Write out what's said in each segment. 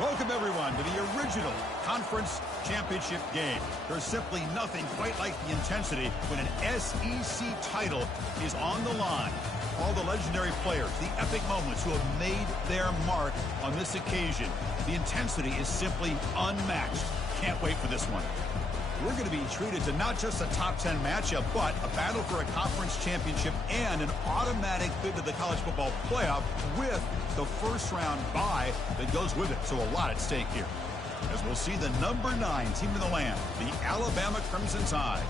Welcome, everyone, to the original conference championship game. There's simply nothing quite like the intensity when an SEC title is on the line. All the legendary players, the epic moments who have made their mark on this occasion. The intensity is simply unmatched. Can't wait for this one. We're going to be treated to not just a top 10 matchup, but a battle for a conference championship and an automatic bid to the college football playoff with the first round bye that goes with it. So a lot at stake here. As we'll see the number 9 team in the land, the Alabama Crimson Tide,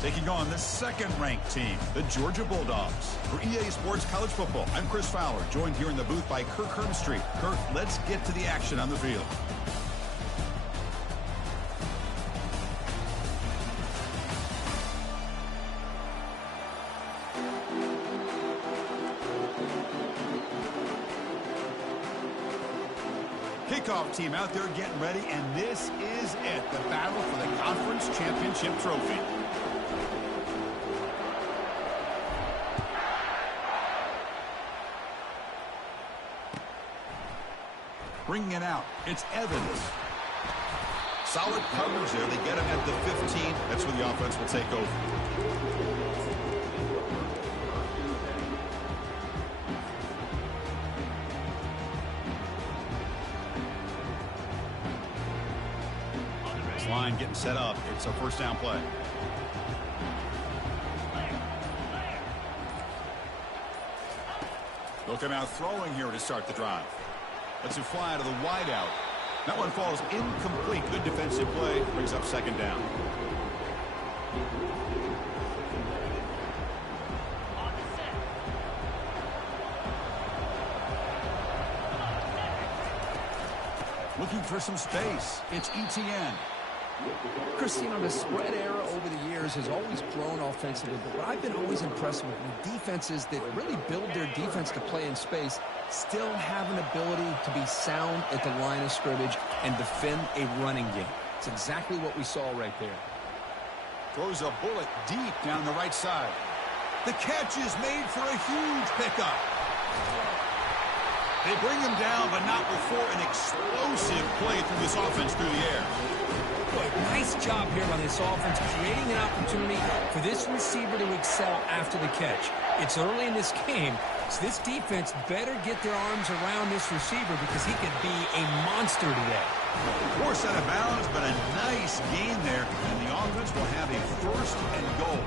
taking on the second-ranked team, the Georgia Bulldogs. For EA Sports College Football, I'm Chris Fowler, joined here in the booth by Kirk Herbstreit. Kirk, let's get to the action on the field. Kickoff team out there getting ready, and this is it, the battle for the conference championship trophy. Bringing it out, it's Evans. Solid coverage there. They get him at the 15. That's where the offense will take over. This line getting set up. It's a first down play. They'll come out throwing here to start the drive. Lets it fly to the wideout. That one falls incomplete. Good defensive play. Brings up second down. Looking for some space. It's ETN. Chris, you know, the spread era over the years has always grown offensively, but what I've been always impressed with defenses that really build their defense to play in space still have an ability to be sound at the line of scrimmage and defend a running game. It's exactly what we saw right there. Throws a bullet deep down the right side. The catch is made for a huge pickup. They bring him down, but not before an explosive play through this offense through the air. Boy, nice job here by this offense, creating an opportunity for this receiver to excel after the catch. It's early in this game, so this defense better get their arms around this receiver because he could be a monster today. Forced out of bounds, but a nice gain there, and the offense will have a first and goal.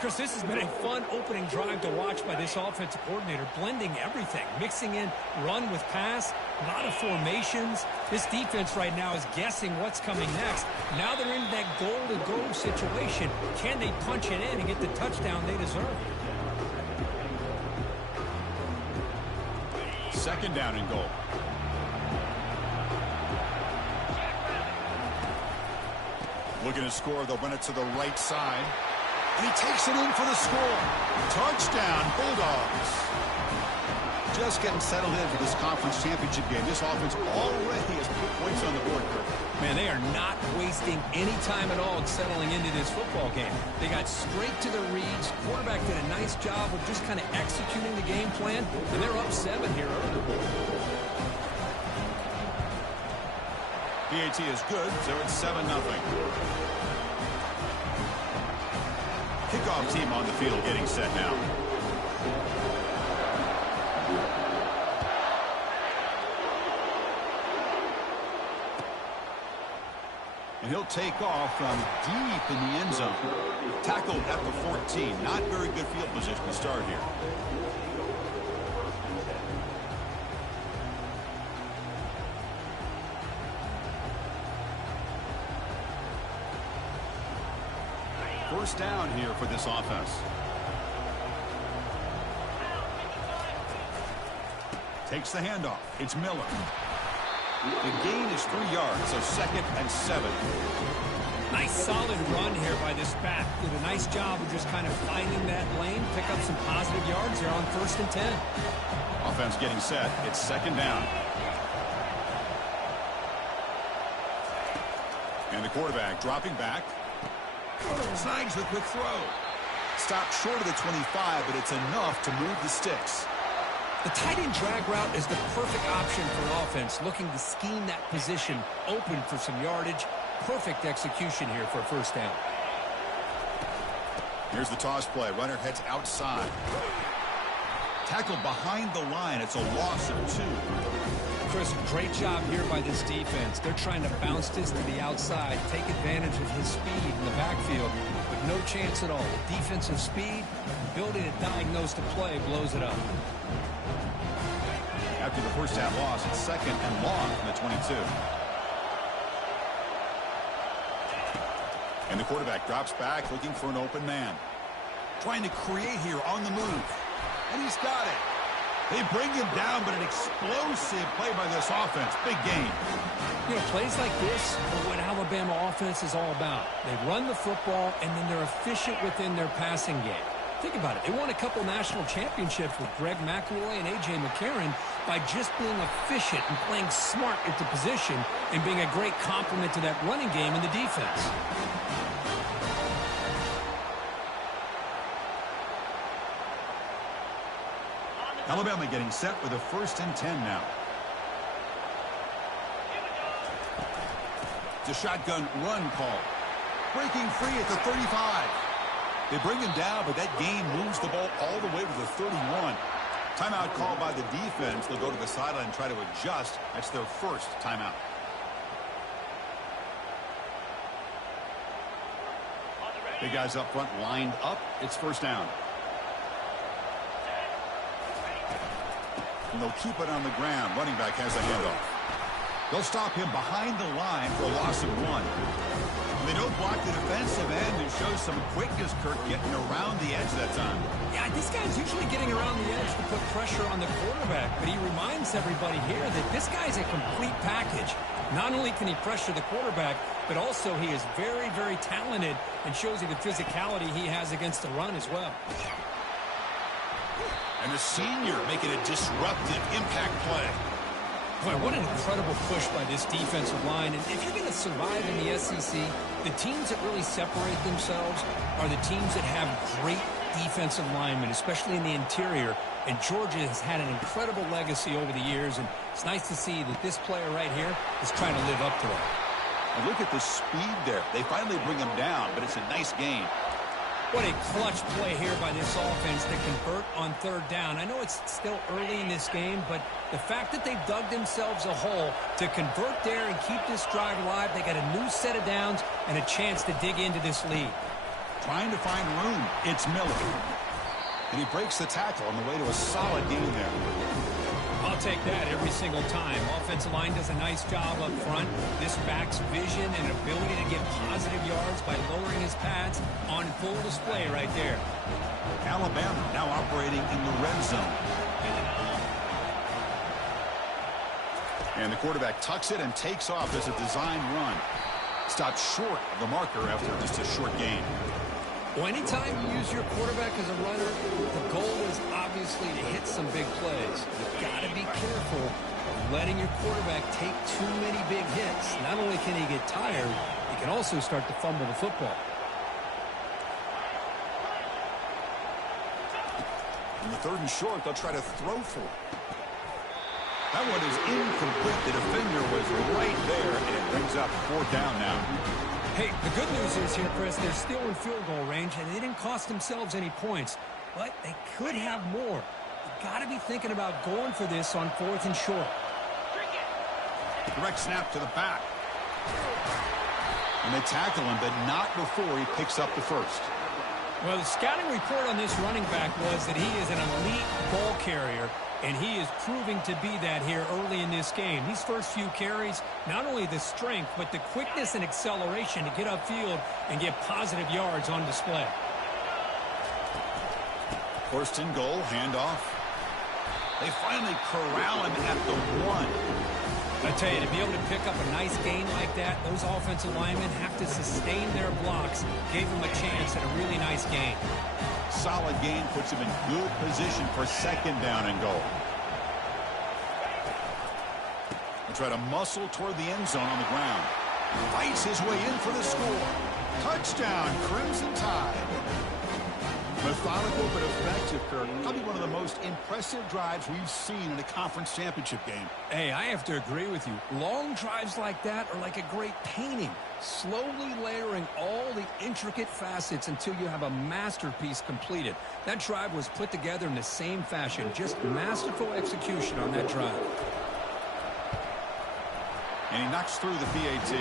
Chris, this has been a fun opening drive to watch by this offensive coordinator, blending everything, mixing in run with pass, a lot of formations. This defense right now is guessing what's coming next. Now they're in that goal-to-go situation. Can they punch it in and get the touchdown they deserve? Second down and goal. Looking to score, they'll run it to the right side. And he takes it in for the score. Touchdown, Bulldogs. Just getting settled in for this conference championship game. This offense already has put points on the board, Kirk. Man, they are not wasting any time at all settling into this football game. They got straight to the reads. Quarterback did a nice job of just kind of executing the game plan, and they're up 7 here early. PAT is good, so it's 7-0. Kickoff team on the field getting set now. And he'll take off from deep in the end zone. Tackled at the 14. Not very good field position to start here. First down here for this offense. Takes the handoff. It's Miller. The gain is 3 yards, so second and 7. Nice solid run here by this back. Did a nice job of just kind of finding that lane, pick up some positive yards there on 1st and 10. Offense getting set. It's second down. And the quarterback dropping back. Snags the quick throw. Stopped short of the 25, but it's enough to move the sticks. The tight end drag route is the perfect option for an offense looking to scheme that position open for some yardage. Perfect execution here for a first down. Here's the toss play. Runner heads outside. Tackled behind the line. It's a loss of 2. Chris, great job here by this defense. They're trying to bounce this to the outside, take advantage of his speed in the backfield, but no chance at all. Defensive speed, ability to diagnose the play, blows it up. After the first half loss, it's 2nd and long from the 22. And the quarterback drops back, looking for an open man. Trying to create here on the move. And he's got it. They bring him down, but an explosive play by this offense. Big game. You know, plays like this are what Alabama offense is all about. They run the football, and then they're efficient within their passing game. Think about it. They won a couple national championships with Greg McElroy and A.J. McCarron by just being efficient and playing smart at the position and being a great complement to that running game in the defense. Alabama getting set with a 1st and 10 now. It's a shotgun run call. Breaking free at the 35. They bring him down, but that game moves the ball all the way to the 31. Timeout called by the defense. They'll go to the sideline and try to adjust. That's their first timeout. Big guys up front lined up. It's 1st down. And they'll keep it on the ground. Running back has a handoff. They'll stop him behind the line for a loss of 1. They don't block the defensive end. It shows some quickness, Kirk, getting around the edge that time. Yeah, this guy's usually getting around the edge to put pressure on the quarterback, but he reminds everybody here that this guy's a complete package. Not only can he pressure the quarterback, but also he is very, very talented and shows you the physicality he has against the run as well. And the senior making a disruptive impact play. Boy, what an incredible push by this defensive line. And if you're going to survive in the SEC, the teams that really separate themselves are the teams that have great defensive linemen, especially in the interior. And Georgia has had an incredible legacy over the years, and it's nice to see that this player right here is trying to live up to that. And look at the speed there. They finally bring him down, but it's a nice gain. What a clutch play here by this offense to convert on 3rd down. I know it's still early in this game, but the fact that they've dug themselves a hole to convert there and keep this drive alive, they got a new set of downs and a chance to dig into this lead. Trying to find room. It's Miller. And he breaks the tackle on the way to a solid gain there. I'll take that every single time. Offensive line does a nice job up front. This back's vision and ability to get positive yards by lowering his pads on full display right there. Alabama now operating in the red zone. And the quarterback tucks it and takes off as a design run. Stopped short of the marker after just a short gain. Well, anytime you use your quarterback as a runner, the goal is obviously to hit some big plays. You've got to be careful of letting your quarterback take too many big hits. Not only can he get tired, he can also start to fumble the football. In the 3rd and short, they'll try to throw for it. That one is incomplete. The defender was right there, and it brings up 4th down now. Hey, the good news is here, Chris, they're still in field goal range, and they didn't cost themselves any points, but they could have more. You've got to be thinking about going for this on 4th and short. Direct snap to the back. And they tackle him, but not before he picks up the first. Well, the scouting report on this running back was that he is an elite ball carrier, and he is proving to be that here early in this game. These first few carries, not only the strength, but the quickness and acceleration to get upfield and get positive yards on display. 1st and goal, handoff. They finally corral him at the 1. I tell you, to be able to pick up a nice gain like that, those offensive linemen have to sustain their blocks. Gave him a chance at a really nice gain. Solid gain puts him in good position for 2nd down and goal. They try to muscle toward the end zone on the ground. Fights his way in for the score. Touchdown, Crimson Tide. Methodical but effective, Kirk. Probably one of the most impressive drives we've seen in a conference championship game. Hey, I have to agree with you. Long drives like that are like a great painting, slowly layering all the intricate facets until you have a masterpiece completed. That drive was put together in the same fashion, just masterful execution on that drive. And he knocks through the PAT.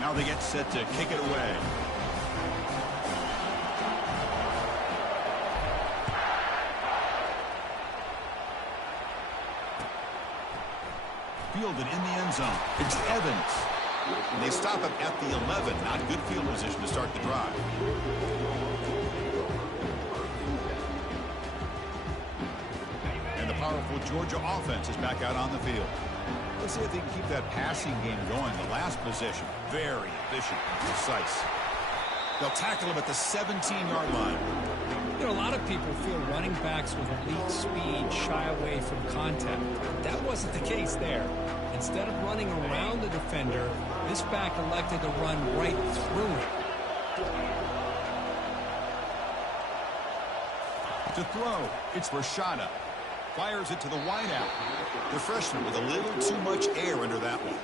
Now they get set to kick it away. Fielded in the end zone. It's Evans. And they stop him at the 11. Not good field position to start the drive. And the powerful Georgia offense is back out on the field. Let's see if they can keep that passing game going. The last possession, very efficient and precise. They'll tackle him at the 17-yard line. You know, a lot of people feel running backs with elite speed shy away from contact. That wasn't the case there. Instead of running around the defender, this back elected to run right through him. To throw, it's Rashada. Fires it to the wideout. The freshman with a little too much air under that one.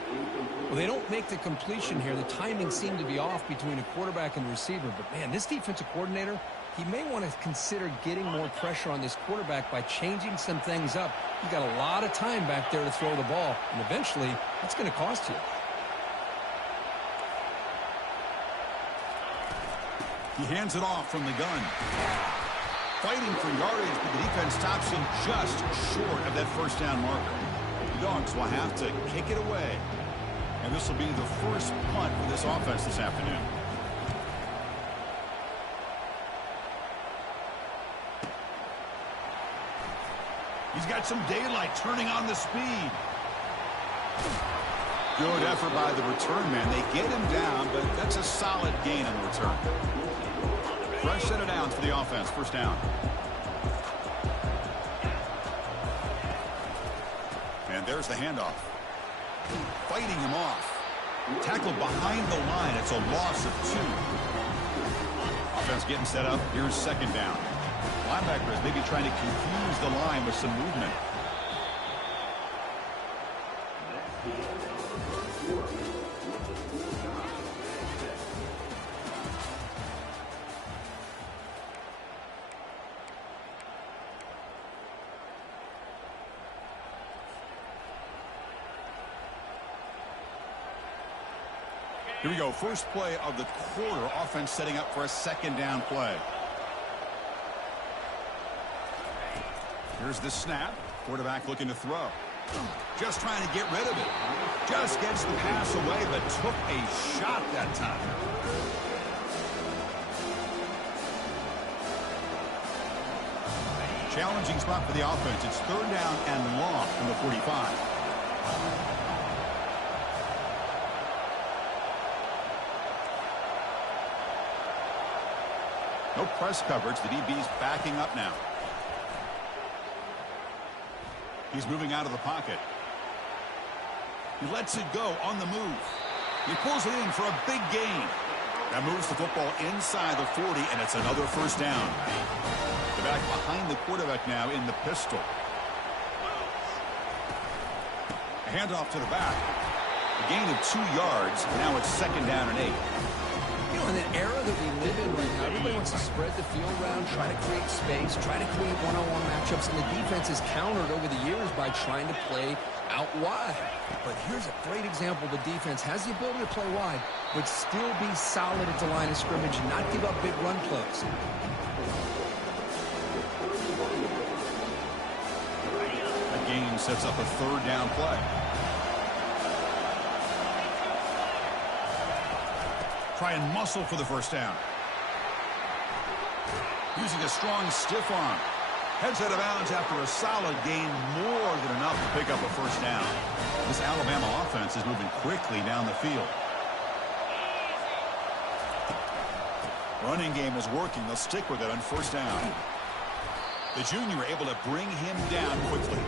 Well, they don't make the completion here. The timing seemed to be off between a quarterback and the receiver. But, man, this defensive coordinator, he may want to consider getting more pressure on this quarterback by changing some things up. You got a lot of time back there to throw the ball, and eventually that's going to cost you. He hands it off from the gun. Fighting for yardage, but the defense stops him just short of that first down marker. The Dogs will have to kick it away. And this will be the first punt for this offense this afternoon. He's got some daylight turning on the speed. Good effort by the return man. They get him down, but that's a solid gain on the return. Fresh set of downs for the offense. First down. And there's the handoff. Fighting him off. Tackled behind the line. It's a loss of 2. Offense getting set up. Here's second down. Linebackers maybe trying to confuse the line with some movement. Here we go. First play of the quarter. Offense setting up for a second down play. Here's the snap. Quarterback looking to throw. Just trying to get rid of it. Just gets the pass away, but took a shot that time. Challenging spot for the offense. It's third down and long from the 45. No press coverage. The DB's backing up now. He's moving out of the pocket. He lets it go on the move. He pulls it in for a big gain. That moves the football inside the 40, and it's another first down. The back behind the quarterback now in the pistol. A handoff to the back. A gain of 2 yards. Now it's second down and 8. You know, in the era that we live in right now, everybody wants to spread the field around, try to create space, try to create one-on-one matchups, and the defense is countered over the years by trying to play out wide. But here's a great example. The defense has the ability to play wide, but still be solid at the line of scrimmage and not give up big run plays. That game sets up a third down play. Try and muscle for the first down. Using a strong stiff arm. Heads out of bounds after a solid gain, more than enough to pick up a first down. This Alabama offense is moving quickly down the field. Running game is working. They'll stick with it on first down. The junior able to bring him down quickly.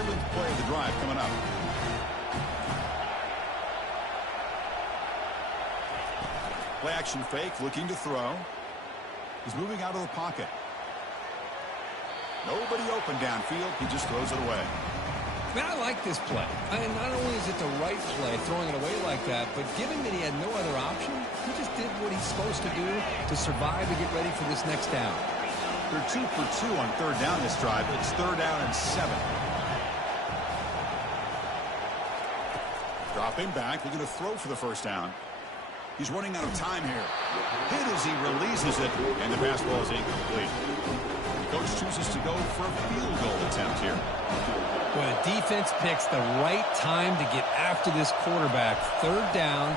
11th play of the drive coming up. Play action fake, looking to throw. He's moving out of the pocket. Nobody open downfield. He just throws it away. Man, I like this play. And not only is it the right play, throwing it away like that, but given that he had no other option, he just did what he's supposed to do to survive and get ready for this next down. They're 2 for 2 on third down this drive. It's 3rd down and 7. Dropping back, looking to throw for the first down. He's running out of time here. Hit as he releases it, and the pass ball is incomplete. The coach chooses to go for a field goal attempt here. When a defense picks the right time to get after this quarterback, 3rd down,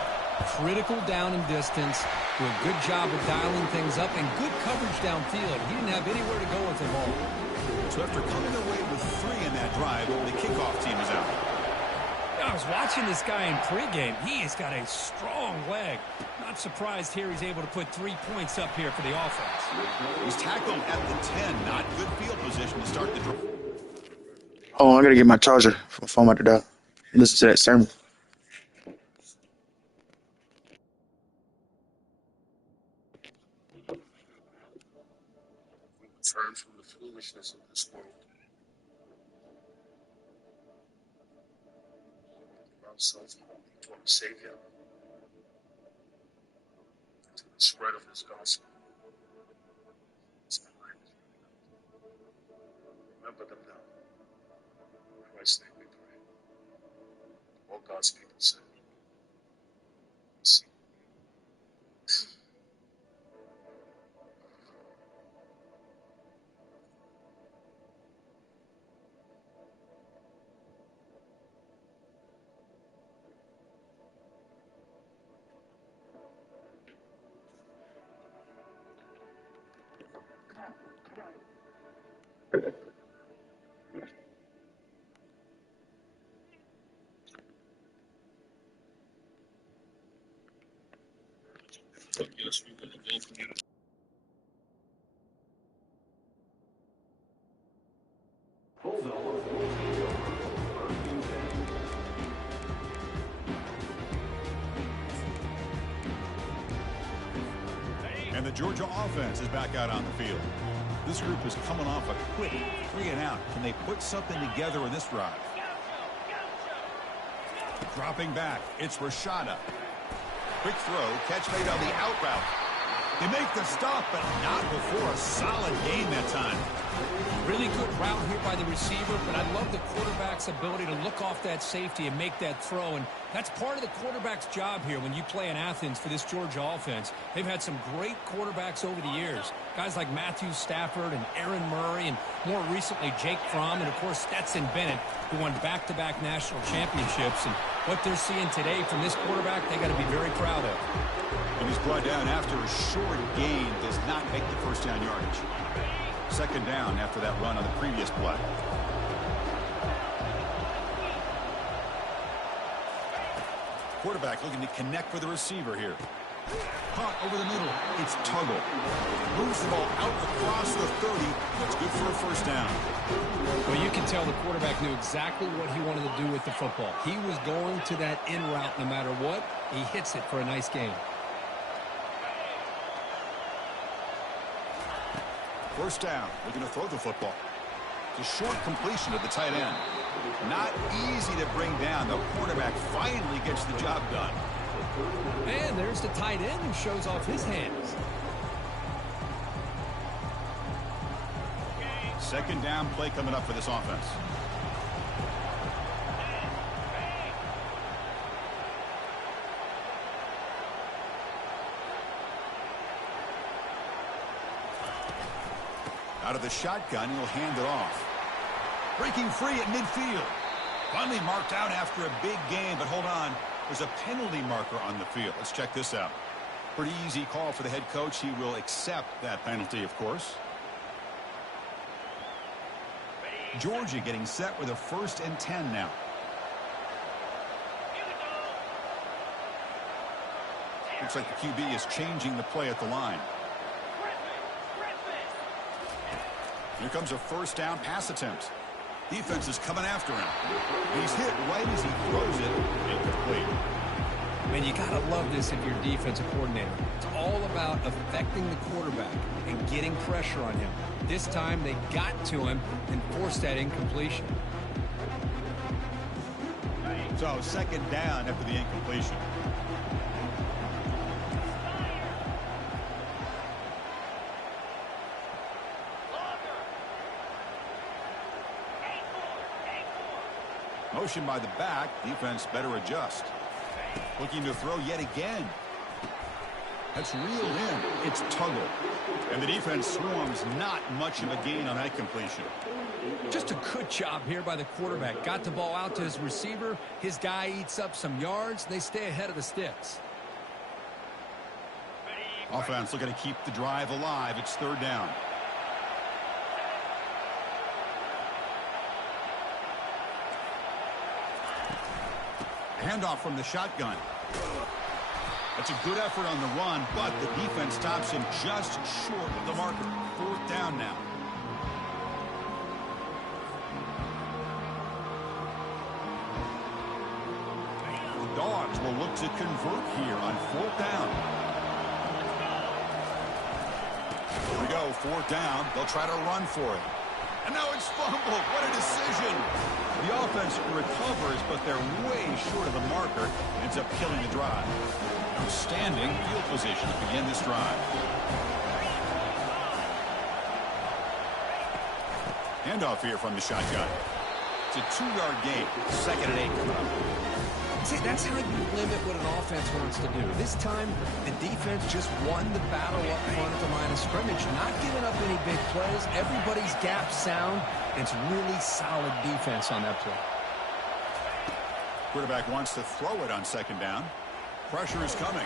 critical down and distance, do a good job of dialing things up, and good coverage downfield. He didn't have anywhere to go with the ball. So after coming away with 3 in that drive, the kickoff team is out. I was watching this guy in pregame. He has got a strong leg. Not surprised here he's able to put 3 points up here for the offense. He's tackled at the 10. Not good field position to start the drive. Oh, I gotta get my charger for phone about to die. Listen to that sermon. Turn from the foolishness of this world. Ourselves to our Savior, to the spread of His gospel. Remember them now. In Christ's name we pray. All God's people say. Yes, we will welcome you. And the Georgia offense is back out on the field. This group is coming off a quick 3 and out. Can they put something together in this drive? Dropping back, it's Rashada. Quick throw, catch made on the out route. They make the stop, but not before a solid gain that time. Really good route here by the receiver, but I love the quarterback's ability to look off that safety and make that throw. And that's part of the quarterback's job here when you play in Athens for this Georgia offense. They've had some great quarterbacks over the years. Guys like Matthew Stafford and Aaron Murray, and more recently Jake Fromm, and of course Stetson Bennett, who won back-to-back national championships. And what they're seeing today from this quarterback, they got to be very proud of. And he's brought down after a short gain, does not make the first down yardage. 2nd down after that run on the previous play. Quarterback looking to connect with the receiver here. Caught over the middle. It's Tuggle. Moves the ball out across the 30. That's good for a first down. Well, you can tell the quarterback knew exactly what he wanted to do with the football. He was going to that in route no matter what. He hits it for a nice gain. First down, looking to throw the football. It's a short completion to the tight end. Not easy to bring down. The quarterback finally gets the job done. And there's the tight end who shows off his hands. 2nd down play coming up for this offense. Out of the shotgun, he'll hand it off. Breaking free at midfield. Finally marked out after a big gain, but hold on. There's a penalty marker on the field. Let's check this out. Pretty easy call for the head coach. He will accept that penalty, of course. Georgia getting set with a 1st and 10 now. Looks like the QB is changing the play at the line. Here comes a 1st down pass attempt. Defense is coming after him. He's hit right as he throws it. Incomplete. Man, you got to love this if you're a defensive coordinator. It's all about affecting the quarterback and getting pressure on him. This time they got to him and forced that incompletion. So second down after the incompletion. Motion by the back. Defense better adjust. Looking to throw yet again. That's reeled in. It's Tuggle. And the defense swarms not much of a gain on that completion. Just a good job here by the quarterback. Got the ball out to his receiver. His guy eats up some yards. They stay ahead of the sticks. Offense looking to keep the drive alive. It's third down. Handoff from the shotgun. That's a good effort on the run, but the defense stops him just short of the marker. Fourth down now. The Dogs will look to convert here on fourth down. Here we go, fourth down. They'll try to run for it. And now it's fumbled. What a decision. The offense recovers, but they're way short of the marker. Ends up killing the drive. Outstanding field position to begin this drive. Handoff here from the shotgun. It's a 2-yard gain. Second and 8 coming up. See, that's how you limit what an offense wants to do. This time, the defense just won the battle up front at the line of scrimmage, not giving up any big plays. Everybody's gap sound. It's really solid defense on that play. Quarterback wants to throw it on second down. Pressure is coming.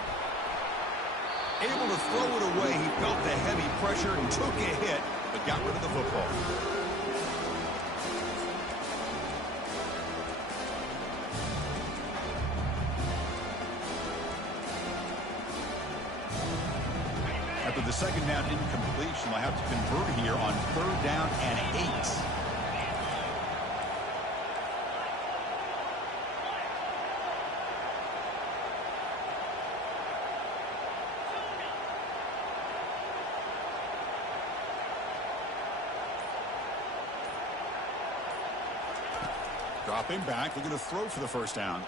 Able to throw it away. He felt the heavy pressure and took a hit, but got rid of the football. After the second down incompletion, they'll have to convert here on third down and 8. Dropping back, looking to throw for the first down.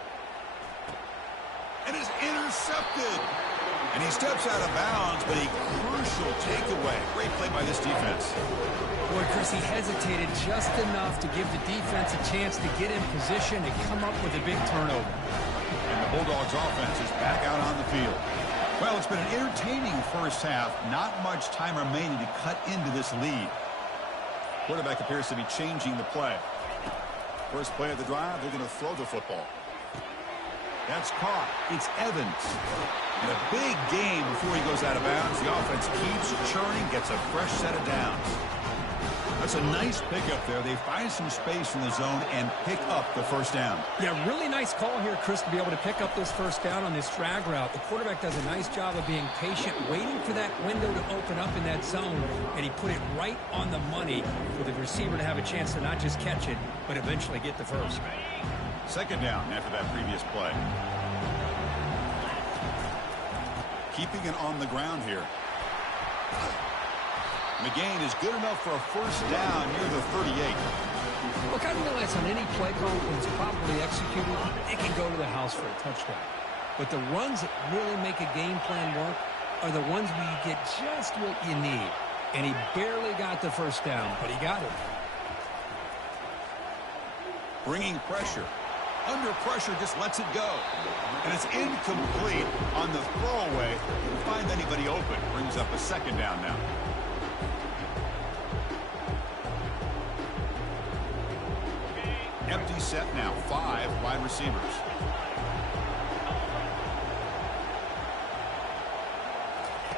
And is intercepted. And he steps out of bounds, but a crucial takeaway. Great play by this defense. Boy, Chris, he hesitated just enough to give the defense a chance to get in position and come up with a big turnover. And the Bulldogs offense is back out on the field. Well, it's been an entertaining first half. Not much time remaining to cut into this lead. Quarterback appears to be changing the play. First play of the drive, they're going to throw the football. That's caught. It's Evans. And a big game before he goes out of bounds. The offense keeps churning, gets a fresh set of downs. That's a nice pickup there. They find some space in the zone and pick up the first down. Yeah, really nice call here, Chris, to be able to pick up this first down on this drag route. The quarterback does a nice job of being patient, waiting for that window to open up in that zone, and he put it right on the money for the receiver to have a chance to not just catch it, but eventually get the first. Second down after that previous play. Keeping it on the ground here. McGain is good enough for a first down near the 38. Look, I realize on any play call, when it's properly executed, it can go to the house for a touchdown. But the runs that really make a game plan work are the ones where you get just what you need. And he barely got the first down, but he got it. Bringing pressure. Under pressure, just lets it go. And it's incomplete on the throwaway. Didn't find anybody open. Brings up a second down now. Empty set now. 5 wide receivers.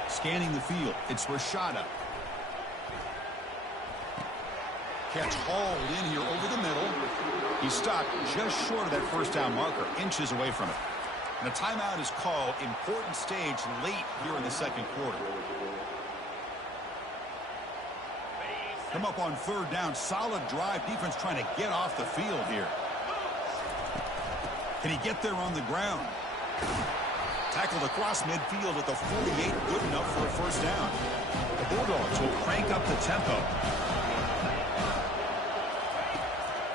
Scanning the field. It's Rashada. Catch hauled in here over the middle. He stopped just short of that first down marker, inches away from it. And a timeout is called. Important stage late here in the second quarter. Come up on third down. Solid drive. Defense trying to get off the field here. Can he get there on the ground? Tackled across midfield at the 48. Good enough for a first down. The Bulldogs will crank up the tempo.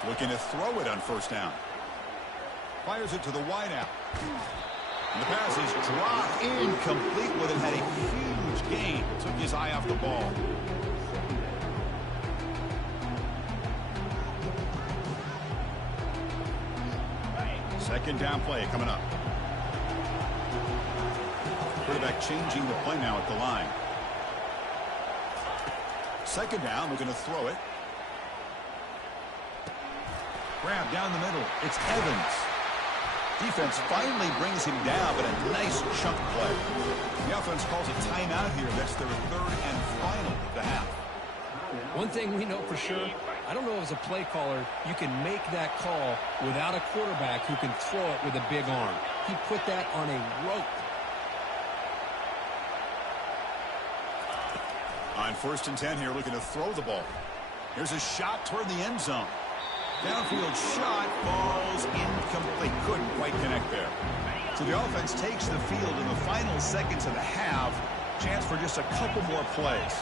Looking to throw it on first down. Fires it to the wideout. And the pass is dropped incomplete. Would have had a huge gain. Took his eye off the ball. Second down play coming up. Quarterback changing the play now at the line. Second down, looking to throw it. Grab down the middle. It's Evans. Defense finally brings him down, but a nice chunk play. The offense calls a timeout here. That's their third and final of the half. One thing we know for sure, I don't know as a play caller, you can make that call without a quarterback who can throw it with a big arm. He put that on a rope. On 1st and 10 here, looking to throw the ball. Here's a shot toward the end zone. Downfield shot, falls incomplete. Couldn't quite connect there. So the offense takes the field in the final seconds of the half. Chance for just a couple more plays.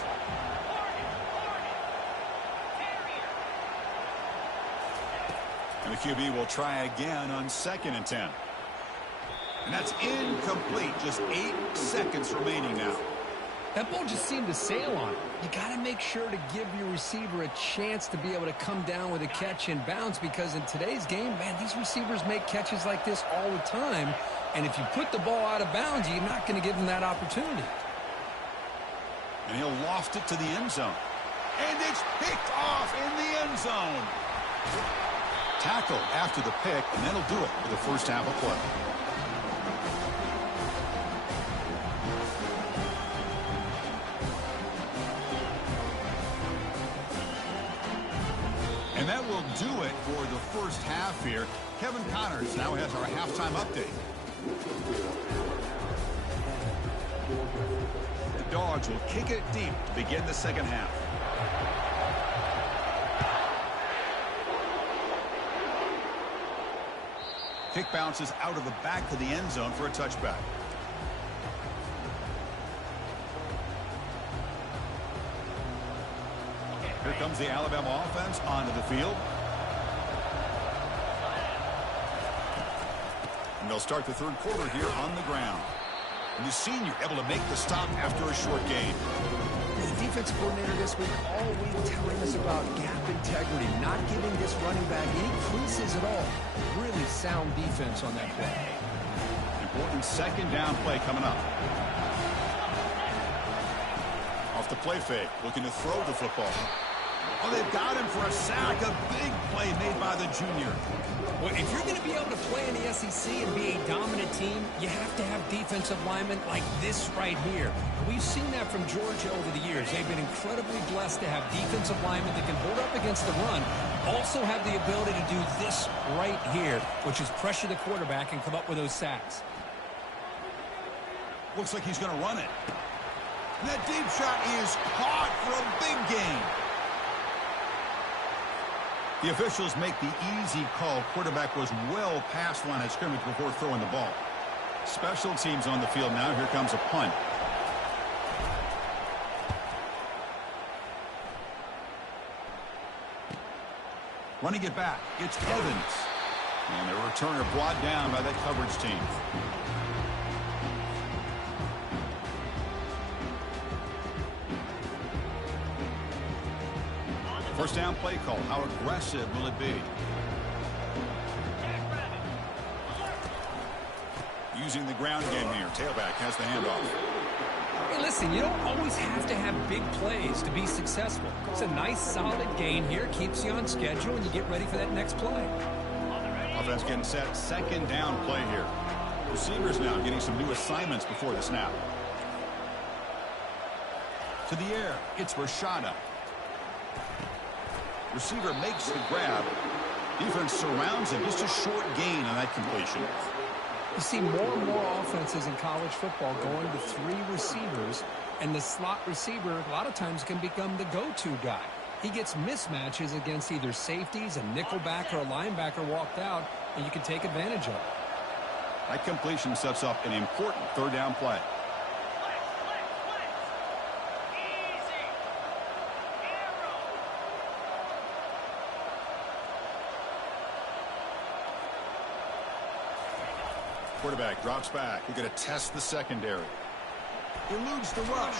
And the QB will try again on 2nd and 10. And that's incomplete. Just 8 seconds remaining now. That ball just seemed to sail on it. You got to make sure to give your receiver a chance to be able to come down with a catch and bounce, because in today's game, man, these receivers make catches like this all the time. And if you put the ball out of bounds, you're not going to give them that opportunity. And he'll loft it to the end zone. And it's picked off in the end zone. Tackle after the pick, and that'll do it for the first half of play. And that will do it for the first half here. Kevin Connors now has our halftime update. The Dogs will kick it deep to begin the second half. Kick bounces out of the back of the end zone for a touchback. Here comes the Alabama offense onto the field. And they'll start the third quarter here on the ground. And the senior able to make the stop after a short gain. The defensive coordinator this week all week telling us about gap integrity, not giving this running back any creases at all. Really sound defense on that play. Important second down play coming up. Off the play fake, looking to throw the football. Oh, they've got him for a sack. A big play made by the junior. Well, if you're going to be able to play in the SEC and be a dominant team, you have to have defensive linemen like this right here. We've seen that from Georgia over the years. They've been incredibly blessed to have defensive linemen that can hold up against the run, also have the ability to do this right here, which is pressure the quarterback and come up with those sacks. Looks like he's going to run it. And that deep shot is caught for a big gain. The officials make the easy call. Quarterback was well past line of scrimmage before throwing the ball. Special teams on the field now. Here comes a punt. Running it back. It's Evans. And the returner brought down by that coverage team. First down play call. How aggressive will it be? Using the ground game here. Tailback has the handoff. Hey, listen, you don't always have to have big plays to be successful. It's a nice, solid gain here. Keeps you on schedule, and you get ready for that next play. Offense getting set. Second down play here. Receivers now getting some new assignments before the snap. To the air. It's Rashada. Receiver makes the grab. Defense surrounds him. Just a short gain on that completion. You see more and more offenses in college football going to 3 receivers, and the slot receiver a lot of times can become the go-to guy. He gets mismatches against either safeties, a nickelback, or a linebacker walked out, and you can take advantage of it. That completion sets up an important third down play. Quarterback drops back. We're going to test the secondary. Eludes the rush.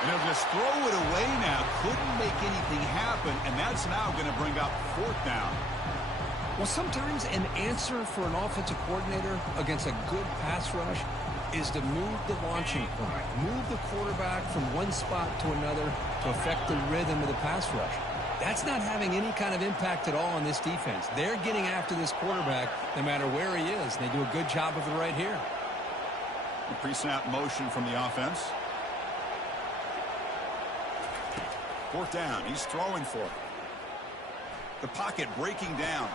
And he'll just throw it away now. Couldn't make anything happen, and that's now going to bring up fourth down. Well, sometimes an answer for an offensive coordinator against a good pass rush is to move the launching point, move the quarterback from one spot to another to affect the rhythm of the pass rush. That's not having any kind of impact at all on this defense. They're getting after this quarterback no matter where he is, and they do a good job of it right here. The pre-snap motion from the offense. Fourth down. He's throwing for it. The pocket breaking down.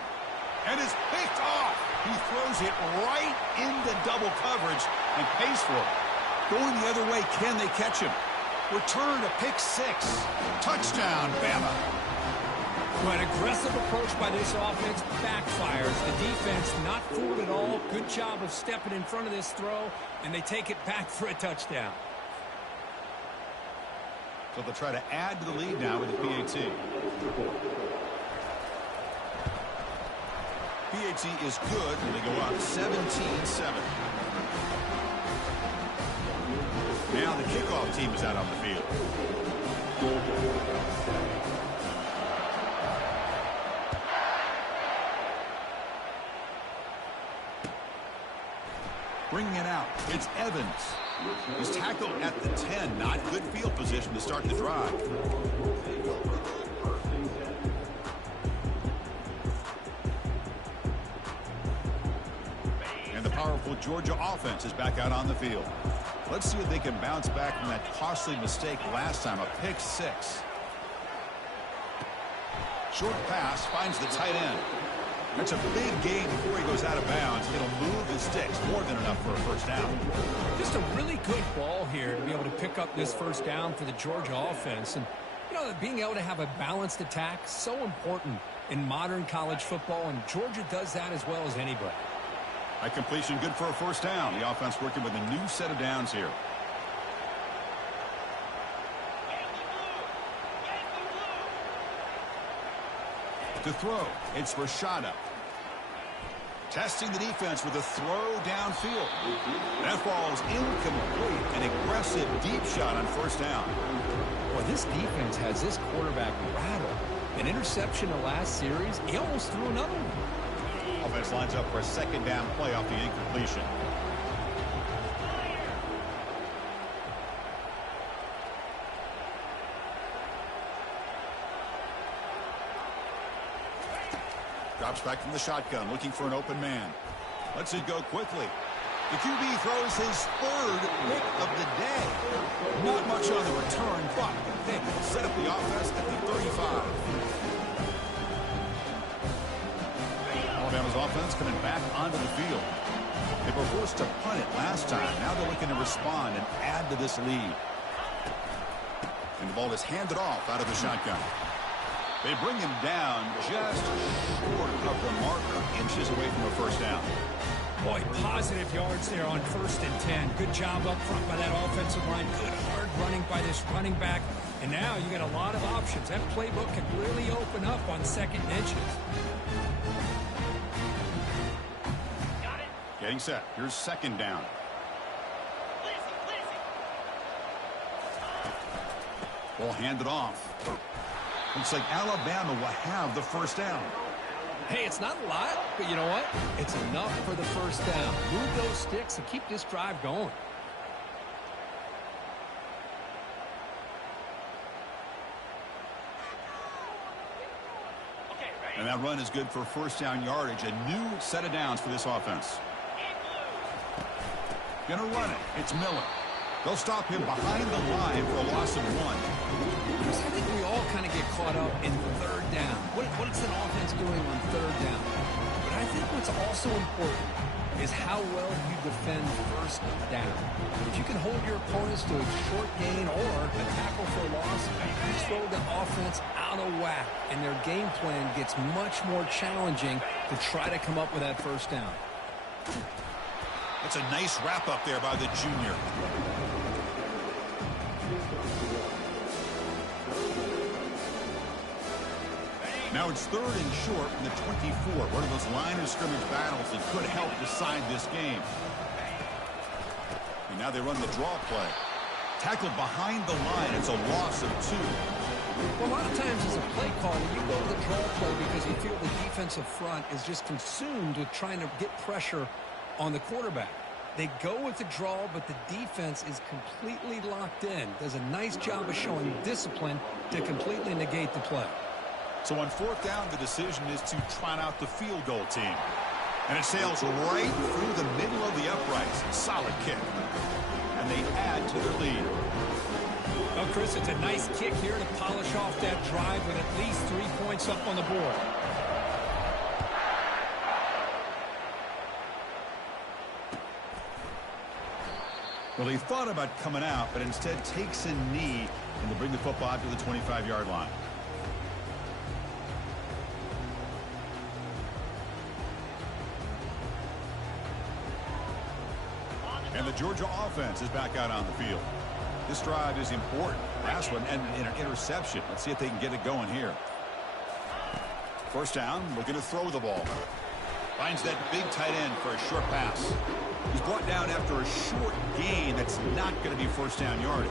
And is picked off. He throws it right into double coverage and pays for it. Going the other way, can they catch him? Return to pick six. Touchdown, Bama. Well, an aggressive approach by this offense backfires. The defense not fooled at all. Good job of stepping in front of this throw, and they take it back for a touchdown. So they'll try to add to the lead now with the PAT. PAT is good, and they go up 17-7. Now the kickoff team is out on the field. Bringing it out, it's Evans. He's tackled at the 10. Not good field position to start the drive. And the powerful Georgia offense is back out on the field. Let's see if they can bounce back from that costly mistake last time, a pick six. Short pass finds the tight end. That's a big gain before he goes out of bounds. It'll move the sticks, more than enough for a first down. Just a really good ball here to be able to pick up this first down for the Georgia offense. And, you know, being able to have a balanced attack, so important in modern college football, and Georgia does that as well as anybody. That completion good for a first down. The offense working with a new set of downs here. To throw, it's Rashada. Testing the defense with a throw downfield. That falls incomplete. An aggressive deep shot on first down. Well, this defense has this quarterback rattled. An interception in the last series, he almost threw another one. Offense lines up for a second down play off the incompletion. Drops back from the shotgun, looking for an open man. Lets it go quickly. The QB throws his third pick of the day. Not much on the return, but they set up the offense at the 35. Alabama's offense coming back onto the field. They were forced to punt it last time. Now they're looking to respond and add to this lead. And the ball is handed off out of the shotgun. They bring him down just short of the marker, inches away from a first down. Boy, positive yards there on 1st and 10. Good job up front by that offensive line. Good hard running by this running back. And now you got a lot of options. That playbook can really open up on 2nd and inches. Got it. Getting set. Here's 2nd down. Ball handed off. Looks like Alabama will have the first down. Hey, it's not a lot, but you know what? It's enough for the first down. Move those sticks and keep this drive going. And that run is good for first down yardage. A new set of downs for this offense. Gonna run it. It's Miller. They'll stop him behind the line for a loss of 1. I think we all kind of get caught up in 3rd down. What's an offense doing on 3rd down? But But I think what's also important is how well you defend first down. If you can hold your opponents to a short gain or a tackle for a loss, you throw the offense out of whack, and their game plan gets much more challenging to try to come up with that first down. It's a nice wrap up there by the junior. Now it's 3rd and short from the 24. One of those line of scrimmage battles that could help decide this game. And now they run the draw play. Tackled behind the line. It's a loss of 2. Well, a lot of times as a play caller, you go to the draw play because you feel the defensive front is just consumed with trying to get pressure on the quarterback. They go with the draw, but the defense is completely locked in. Does a nice job of showing discipline to completely negate the play. So on 4th down, the decision is to trot out the field goal team. And it sails right through the middle of the uprights. Solid kick. And they add to their lead. Well, Chris, it's a nice kick here to polish off that drive with at least 3 points up on the board. Well, he thought about coming out, but instead takes a knee and will bring the football out to the 25-yard line. And the Georgia offense is back out on the field. This drive is important. Last one and an interception. Let's see if they can get it going here. 1st down, looking to throw the ball. Finds that big tight end for a short pass. He's brought down after a short gain that's not going to be 1st down yardage.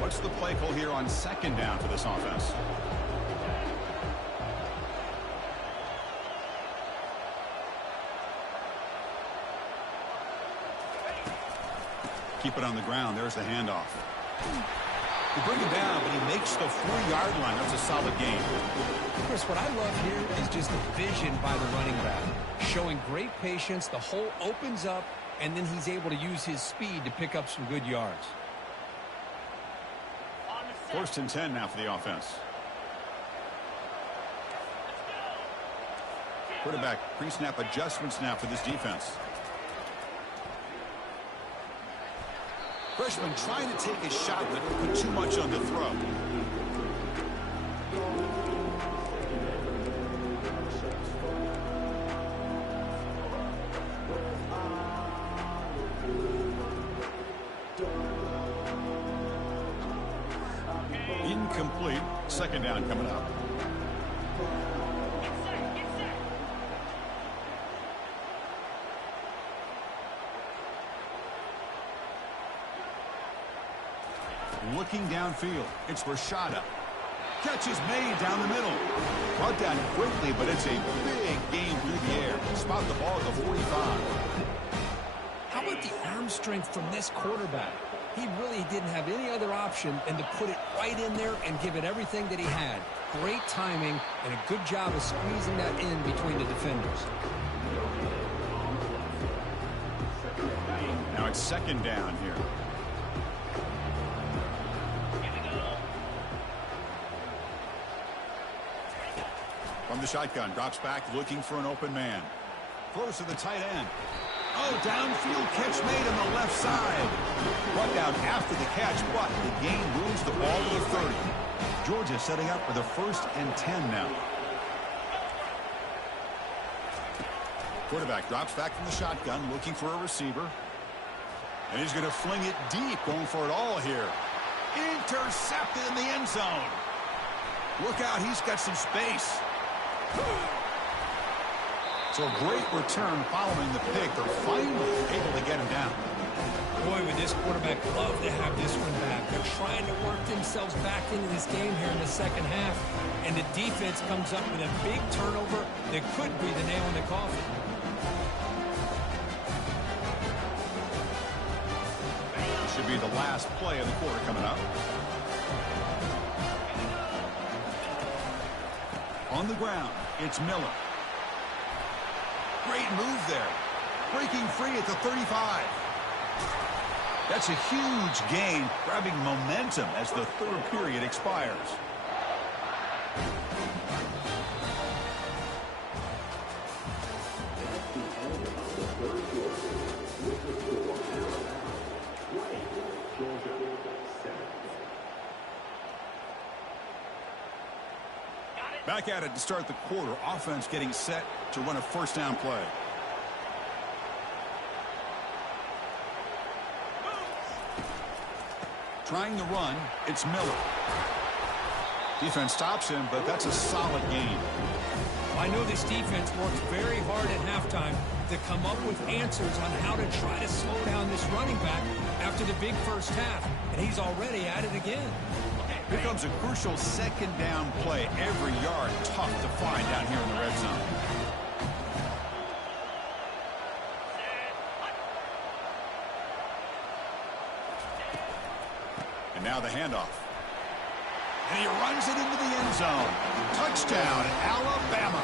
What's the play call here on 2nd down for this offense? Keep it on the ground. There's the handoff. They bring him down, but he makes the 4-yard line. That's a solid gain. Chris, what I love here is just the vision by the running back. Showing great patience. The hole opens up, and then he's able to use his speed to pick up some good yards. 1st and 10 now for the offense. Quarterback pre-snap adjustments now for this defense. Freshman trying to take a shot, but put too much on the throw. Incomplete. 2nd down coming up. Looking downfield. It's Rashada. Catch is made down the middle. Brought down quickly, but it's a big gain through the air. Spot the ball at the 45. How about the arm strength from this quarterback? He really didn't have any other option than to put it right in there and give it everything that he had. Great timing and a good job of squeezing that in between the defenders. Now it's 2nd down here. From the shotgun, drops back looking for an open man. Throws to the tight end. Oh, downfield catch made on the left side. Brought down after the catch, but the gain moves the ball to the 30. Georgia setting up for the 1st and 10 now. Quarterback drops back from the shotgun, looking for a receiver. And he's going to fling it deep, going for it all here. Intercepted in the end zone. Look out, he's got some space. So a great return following the pick. They're finally able to get him down. Boy, would this quarterback love to have this one back. They're trying to work themselves back into this game here in the 2nd half. And the defense comes up with a big turnover that could be the nail in the coffin. This should be the last play of the quarter coming up. On the ground, it's Miller. Great move there. Breaking free at the 35. That's a huge gain, grabbing momentum as the 3rd period expires. Back at it to start the quarter. Offense getting set to run a first down play. Trying to run, it's Miller. Defense stops him, but that's a solid gain. I know this defense works very hard at halftime to come up with answers on how to try to slow down this running back after the big first half, and he's already at it again. Here comes a crucial second down play. Every yard tough to find down here in the red zone. And now the handoff. And he runs it into the end zone. Touchdown, Alabama.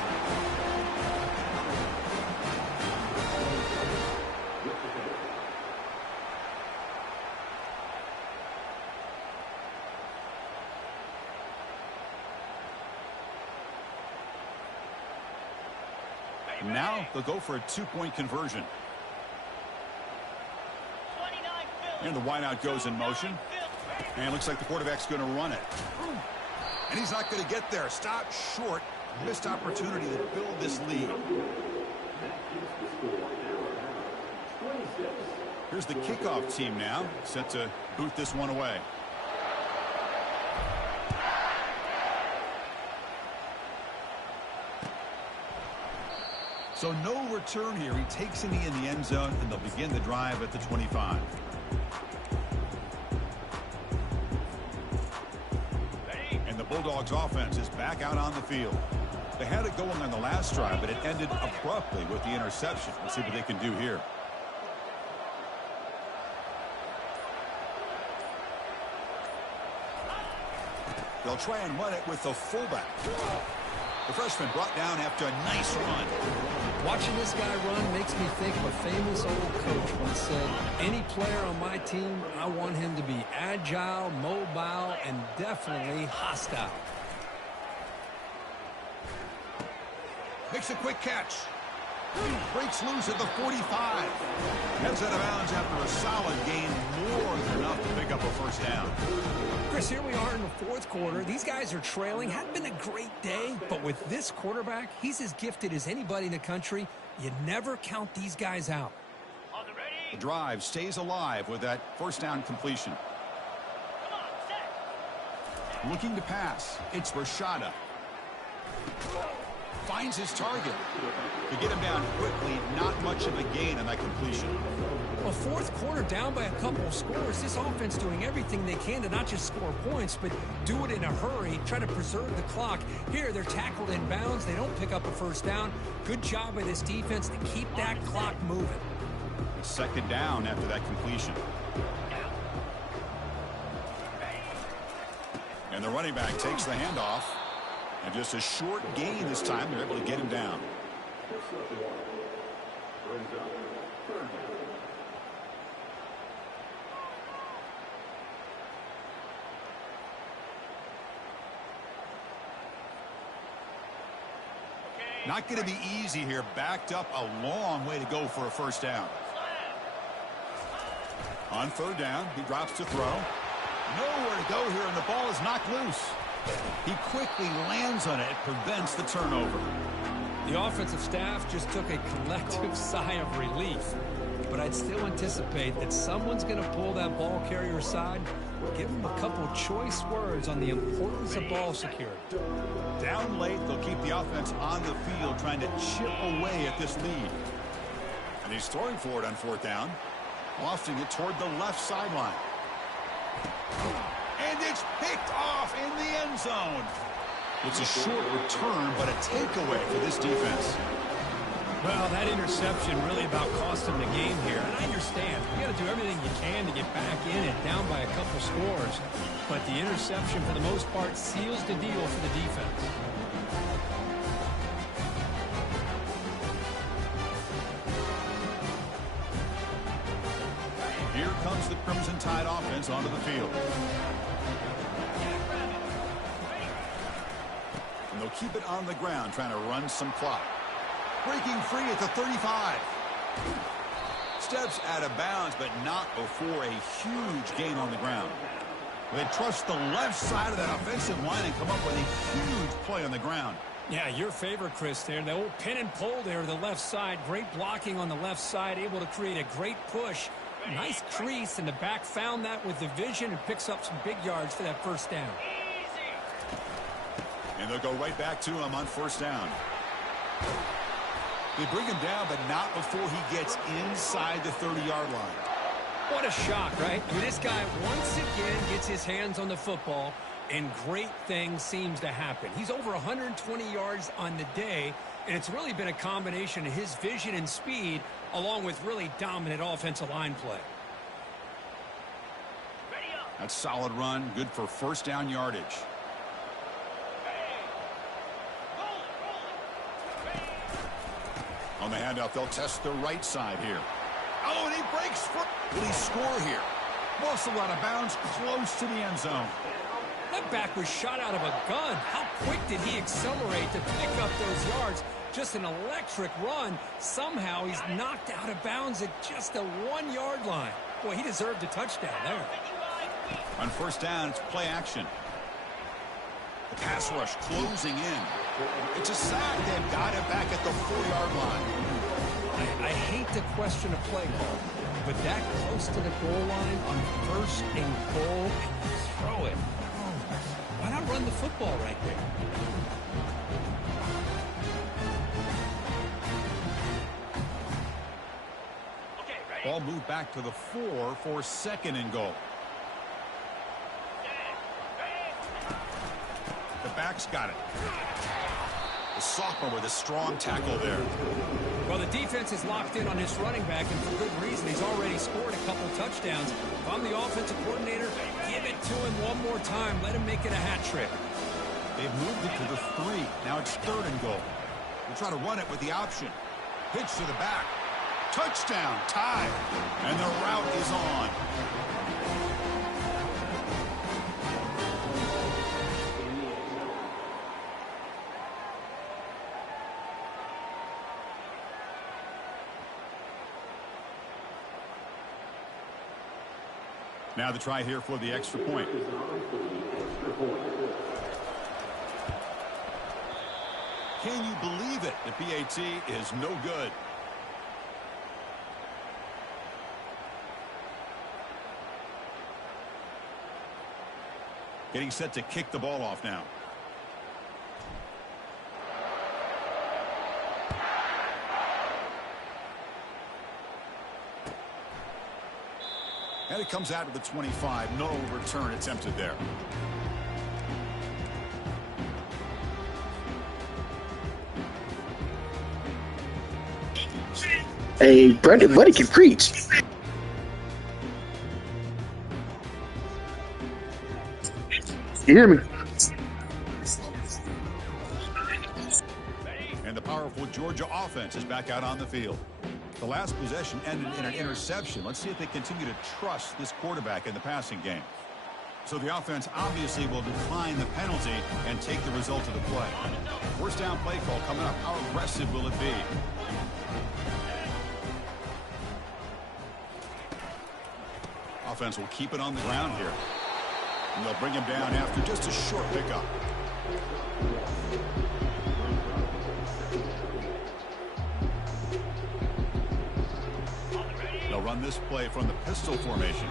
Now they'll go for a two-point conversion. And the wideout goes in motion. And it looks like the quarterback's going to run it. And he's not going to get there. Stopped short. Missed opportunity to build this lead. Here's the kickoff team now, set to boot this one away. So no return here. He takes it in the end zone, and they'll begin the drive at the 25. And the Bulldogs offense is back out on the field. They had it going on the last drive, but it ended abruptly with the interception. We'll see what they can do here. They'll try and run it with the fullback. The freshman brought down after a nice run. Watching this guy run makes me think of a famous old coach once said, any player on my team, I want him to be agile, mobile, and definitely hostile. Makes a quick catch. Breaks loose at the 45. Heads out of bounds after a solid gain, more than enough to pick up a first down. Chris, here we are in the fourth quarter. These guys are trailing. Hadn't been a great day, but with this quarterback, he's as gifted as anybody in the country. You never count these guys out. The drive stays alive with that first down completion. Looking to pass. It's Rashada. Finds his target. To get him down quickly, not much of a gain on that completion. A fourth quarter down by a couple of scores. This offense doing everything they can to not just score points, but do it in a hurry, try to preserve the clock. Here, they're tackled in bounds. They don't pick up a first down. Good job by this defense to keep that clock moving. A second down after that completion. And the running back takes the handoff. And just a short gain this time. They're able to get him down. Not going to be easy here. Backed up a long way to go for a first down. On third down, he drops to throw. Nowhere to go here, and the ball is knocked loose. He quickly lands on it. It prevents the turnover. The offensive staff just took a collective sigh of relief. But I'd still anticipate that someone's going to pull that ball carrier aside, give him a couple choice words on the importance of ball security. Down late, they'll keep the offense on the field trying to chip away at this lead. And he's throwing for it on fourth down, lofting it toward the left sideline. And it's picked off in the end zone. It's a short return, but a takeaway for this defense. Well, that interception really about cost him the game here. And I understand. You got to do everything you can to get back in it, down by a couple scores. But the interception, for the most part, seals the deal for the defense. Here comes the Crimson Tide offense onto the field. And they'll keep it on the ground, trying to run some clock. Breaking free at the 35. Steps out of bounds, but not before a huge gain on the ground. They trust the left side of that offensive line and come up with a huge play on the ground. Yeah, your favorite, Chris, there. The old pin and pull there, the left side. Great blocking on the left side, able to create a great push. Nice crease, and the back found that with the vision and picks up some big yards for that first down. And they'll go right back to him on first down. They bring him down, but not before he gets inside the 30-yard line. What a shock, right? I mean, this guy once again gets his hands on the football, and great things seems to happen. He's over 120 yards on the day, and it's really been a combination of his vision and speed along with really dominant offensive line play. That's solid run, good for first down yardage. On the handoff, they'll test the right side here. Oh, and he breaks free. Will he score here? Muscle out of bounds, close to the end zone. That back was shot out of a gun. How quick did he accelerate to pick up those yards? Just an electric run. Somehow he's knocked out of bounds at just the 1-yard line. Boy, he deserved a touchdown there. On first down, it's play action. The pass rush closing in. It's a sack. They've got it back at the 4-yard line. I hate to question a play call, but that close to the goal line on first and goal, and you throw it. Oh, why not run the football right there? Ball moved back to the 4 for second and goal. The back's got it. The sophomore with a strong tackle there. Well, the defense is locked in on this running back, and for good reason. He's already scored a couple touchdowns. If I'm the offensive coordinator, give it to him one more time. Let him make it a hat trick. They've moved it to the 3. Now it's third and goal. We'll try to run it with the option. Pitch to the back. Touchdown, tied. And the route is on. Now the try here for the extra point. Can you believe it? The PAT is no good. Getting set to kick the ball off now. And it comes out to the 25. No return attempted there. Hey, Brandon, buddy can preach. You hear me? And the powerful Georgia offense is back out on the field. The last possession ended in an interception. Let's see if they continue to trust this quarterback in the passing game. So the offense obviously will decline the penalty and take the result of the play. First down play call coming up. How aggressive will it be? Offense will keep it on the ground here. And they'll bring him down after just a short pickup. They'll run this play from the pistol formation.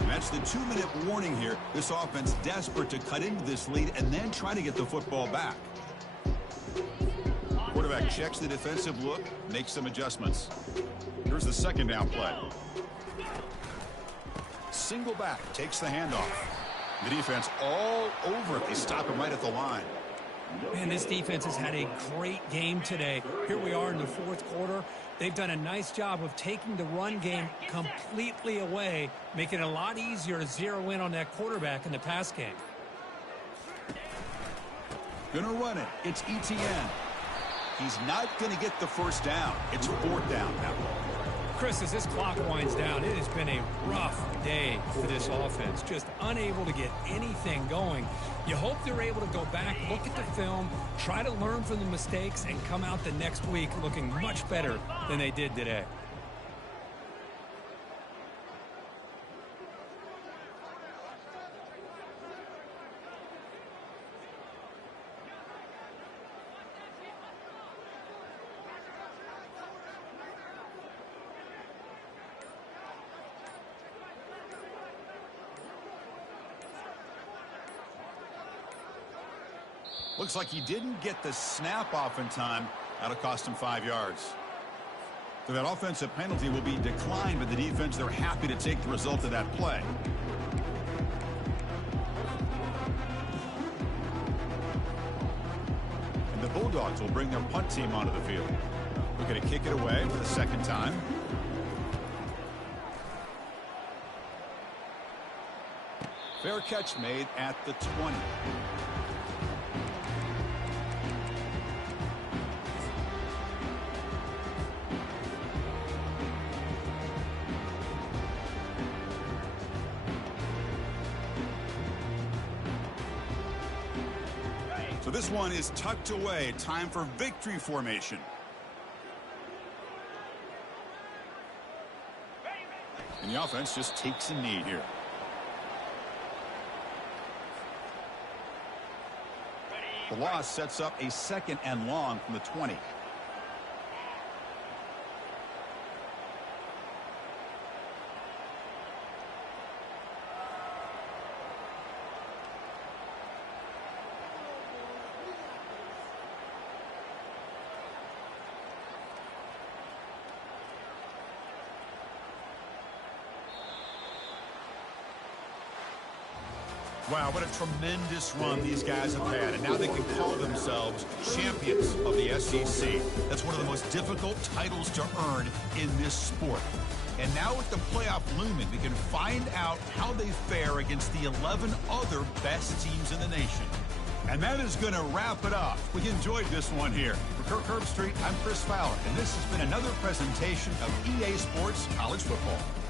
And that's the 2-minute warning here. This offense desperate to cut into this lead and then try to get the football back. Quarterback checks the defensive look, makes some adjustments. Here's the second down play. Single back, takes the handoff. The defense all over it. They stop him right at the line. Man, this defense has had a great game today. Here we are in the fourth quarter. They've done a nice job of taking the run game completely away, making it a lot easier to zero in on that quarterback in the pass game. Gonna run it. It's ETN. He's not going to get the first down. It's fourth down now. Chris, as this clock winds down, it has been a rough day for this offense. Just unable to get anything going. You hope they're able to go back, look at the film, try to learn from the mistakes, and come out the next week looking much better than they did today. Looks like he didn't get the snap off in time. That'll cost him 5 yards. So that offensive penalty will be declined by the defense. They're happy to take the result of that play. And the Bulldogs will bring their punt team onto the field. Looking to kick it away for the second time. Fair catch made at the 20. So this one is tucked away. Time for victory formation. And the offense just takes a knee here. The loss sets up a 2nd and long from the 20. Wow, what a tremendous run these guys have had, and now they can call themselves champions of the SEC. That's one of the most difficult titles to earn in this sport. And now with the playoff looming, we can find out how they fare against the 11 other best teams in the nation. And that is going to wrap it up. We enjoyed this one here. For Kirk Herbstreit, I'm Chris Fowler, and this has been another presentation of EA Sports College Football.